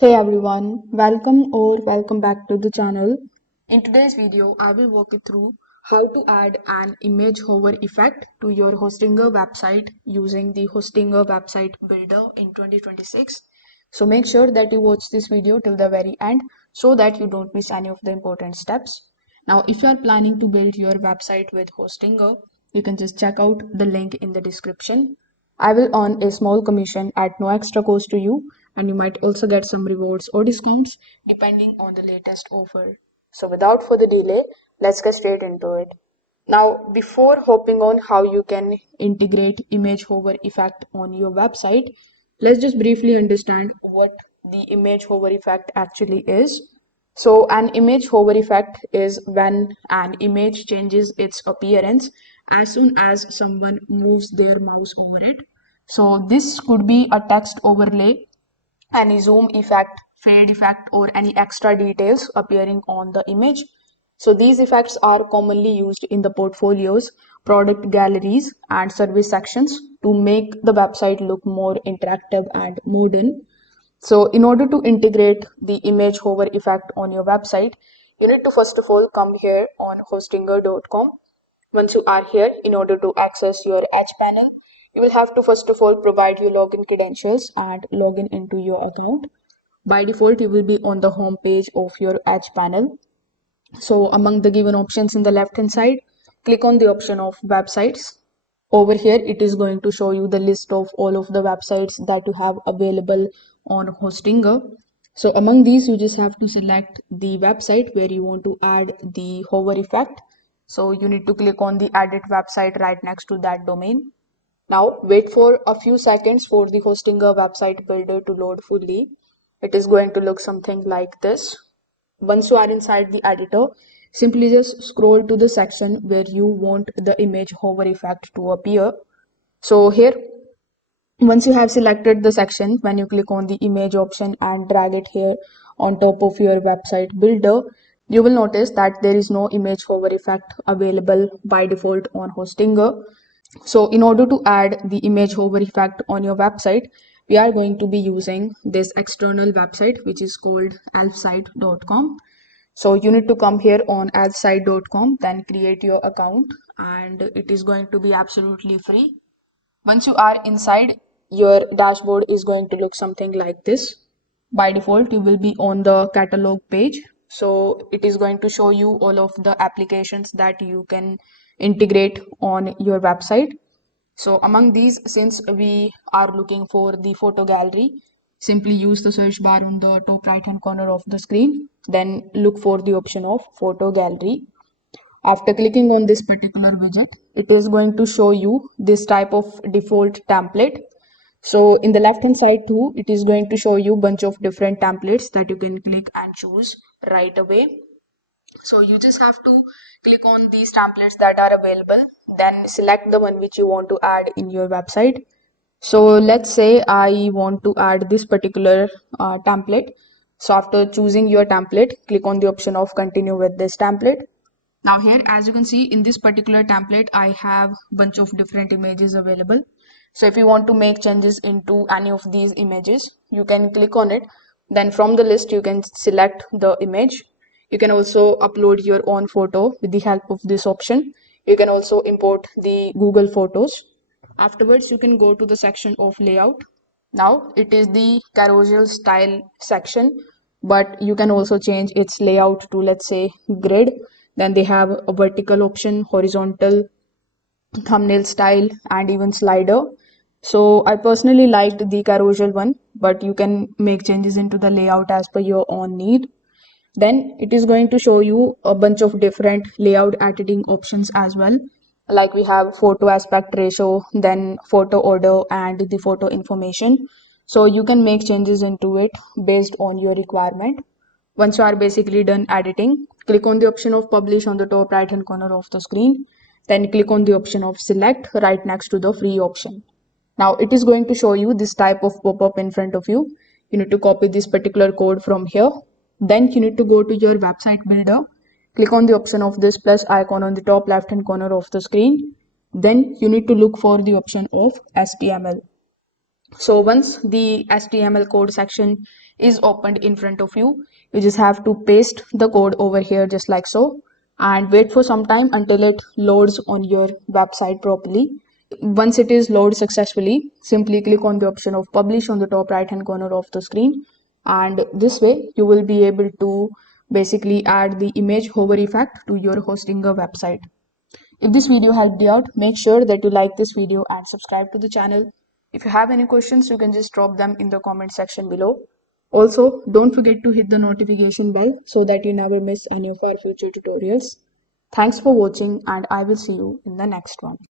Hey everyone, welcome back to the channel. In today's video, I will walk you through how to add an image hover effect to your Hostinger website using the Hostinger website builder in 2026. So make sure that you watch this video till the very end so that you don't miss any of the important steps. Now, if you are planning to build your website with Hostinger, you can just check out the link in the description. I will earn a small commission at no extra cost to you, and you might also get some rewards or discounts depending on the latest offer. So, without further delay, let's get straight into it. Now, before hopping on how you can integrate image hover effect on your website, let's just briefly understand what the image hover effect actually is. So, an image hover effect is when an image changes its appearance as soon as someone moves their mouse over it. So, this could be a text overlay, any zoom effect, fade effect, or any extra details appearing on the image. So, these effects are commonly used in the portfolios, product galleries, and service sections to make the website look more interactive and modern. So in order to integrate the image hover effect on your website, you need to first of all come here on hostinger.com. Once you are here, in order to access your edge panel, you will have to first of all provide your login credentials and login into your account. By default, you will be on the home page of your edge panel. So among the given options in the left hand side, click on the option of websites. Over here, it is going to show you the list of all of the websites that you have available on Hostinger. So among these, you just have to select the website where you want to add the hover effect. So you need to click on the edit website right next to that domain. Now wait for a few seconds for the Hostinger website builder to load fully. It is going to look something like this. Once you are inside the editor, simply just scroll to the section where you want the image hover effect to appear. So here, once you have selected the section, when you click on the image option and drag it here on top of your website builder, you will notice that there is no image hover effect available by default on Hostinger. So in order to add the image hover effect on your website, we are going to be using this external website, which is called elfsite.com. So you need to come here on elfsite.com, then create your account, and it is going to be absolutely free. Once you are inside, your dashboard is going to look something like this. By default, you will be on the catalog page. So it is going to show you all of the applications that you can integrate on your website. So among these, since we are looking for the photo gallery, simply use the search bar on the top right hand corner of the screen, then look for the option of photo gallery. After clicking on this particular widget, it is going to show you this type of default template. So in the left hand side too, it is going to show you bunch of different templates that you can click and choose right away. So you just have to click on these templates that are available, then select the one which you want to add in your website. So let's say I want to add this particular template. So after choosing your template, click on the option of continue with this template. Now here, as you can see in this particular template, I have bunch of different images available. So if you want to make changes into any of these images, you can click on it. Then from the list, you can select the image. You can also upload your own photo with the help of this option. You can also import the Google Photos. Afterwards, you can go to the section of layout. Now it is the carousel style section, but you can also change its layout to, let's say, grid. Then they have a vertical option, horizontal, thumbnail style, and even slider. So I personally liked the carousel one, but you can make changes into the layout as per your own need. Then it is going to show you a bunch of different layout editing options as well. Like we have photo aspect ratio, then photo order, and the photo information. So you can make changes into it based on your requirement. Once you are basically done editing, click on the option of publish on the top right hand corner of the screen. Then click on the option of select right next to the free option. Now it is going to show you this type of pop-up in front of you. You need to copy this particular code from here. Then you need to go to your website builder. Click on the option of this plus icon on the top left hand corner of the screen. Then you need to look for the option of HTML. So once the HTML code section is opened in front of you, you just have to paste the code over here just like so, and wait for some time until it loads on your website properly. Once it is loaded successfully, simply click on the option of publish on the top right hand corner of the screen, and this way you will be able to basically add the image hover effect to your hosting a website. If this video helped you out, make sure that you like this video and subscribe to the channel. If you have any questions, you can just drop them in the comment section below. Also, don't forget to hit the notification bell so that you never miss any of our future tutorials. Thanks for watching, and I will see you in the next one.